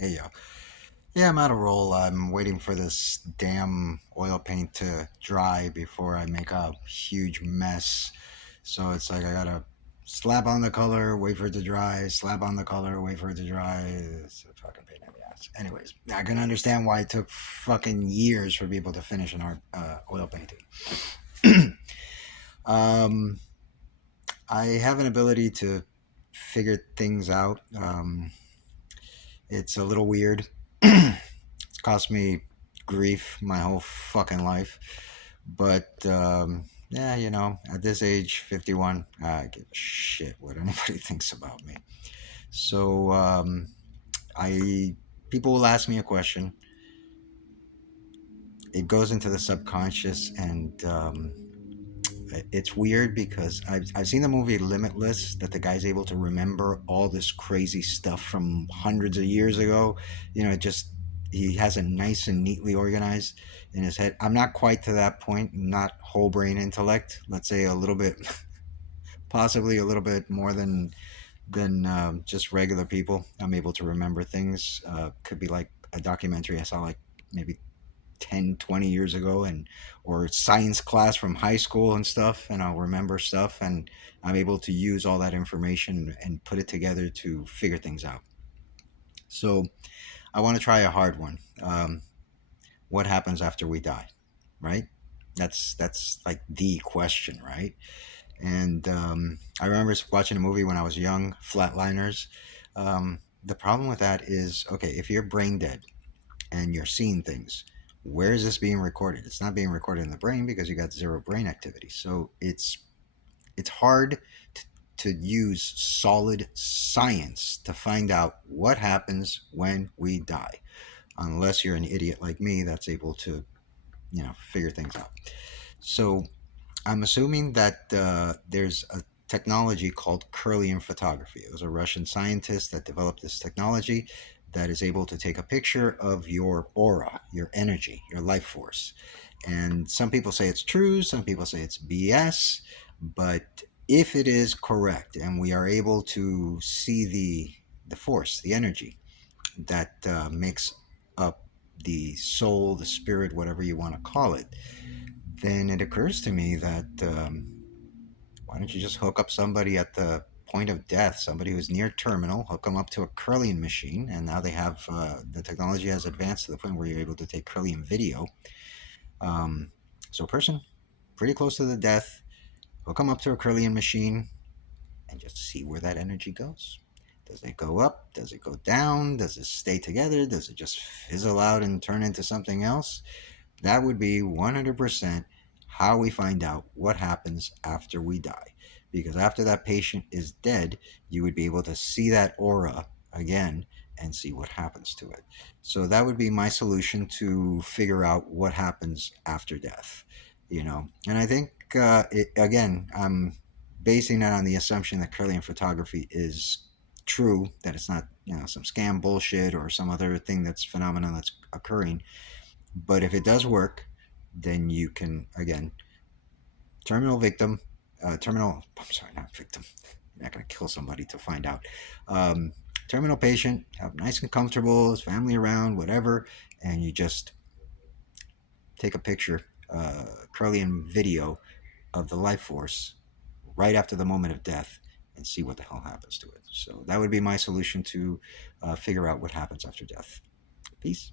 Hey yo. Yeah, I'm out of roll. I'm waiting for this damn oil paint to dry before I make a huge mess. So it's like I gotta slap on the color, wait for it to dry, slap on the color, wait for it to dry. It's a fucking pain in the ass. Anyways, I can understand why it took fucking years for people to finish an art oil painting. um, I have an ability to figure things out. It's a little weird. It's cost me grief my whole fucking life. But yeah, at this age, 51, I give a shit what anybody thinks about me. So I people will ask me a question. It goes into the subconscious, and it's weird because I've seen the movie Limitless, that the guy's able to remember all this crazy stuff from hundreds of years ago. It just he has it nice and neatly organized in his head. I'm not quite to that point, not whole brain intellect. Let's say a little bit, possibly a little bit more than just regular people. I'm able to remember things. Could be like a documentary I saw like maybe 10, 20 years ago, and or science class from high school and stuff, and I'll remember stuff, and I'm able to use all that information and put it together to figure things out. So I want to try a hard one. What happens after we die, right? That's like the question, right? And I remember watching a movie when I was young, Flatliners. The problem with that is, okay, if you're brain dead and you're seeing things, where is this being recorded? It's not being recorded in the brain because you got zero brain activity. So it's hard to use solid science to find out what happens when we die, unless you're an idiot like me that's able to figure things out. So I'm assuming that there's a technology called Kirlian photography. It was a Russian scientist that developed this technology that is able to take a picture of your aura, your energy, your life force. And some people say it's true, some people say it's BS, but if it is correct and we are able to see the force, the energy that makes up the soul, the spirit, whatever you want to call it, then it occurs to me that why don't you just hook up somebody at the point of death, somebody who's near terminal, hook them up to a Kirlian machine, and now they have the technology has advanced to the point where you're able to take Kirlian video. Um, so a person pretty close to the death, hook them up to a Kirlian machine, and just see where that energy goes. Does it go up? Does it go down? Does it stay together? Does it just fizzle out and turn into something else? That would be 100% how we find out what happens after we die. Because after that patient is dead, you would be able to see that aura again and see what happens to it. So that would be my solution to figure out what happens after death. And I think, again, I'm basing that on the assumption that Kirlian photography is true, that it's not, some scam bullshit or some other thing that's phenomenon that's occurring. But if it does work, then you can, again, terminal victim, I'm sorry, not victim. You're not going to kill somebody to find out. Um, Terminal patient, have nice and comfortable, his family around, whatever, and you just take a picture, Kirlian video of the life force right after the moment of death and see what the hell happens to it. So that would be my solution to figure out what happens after death. Peace.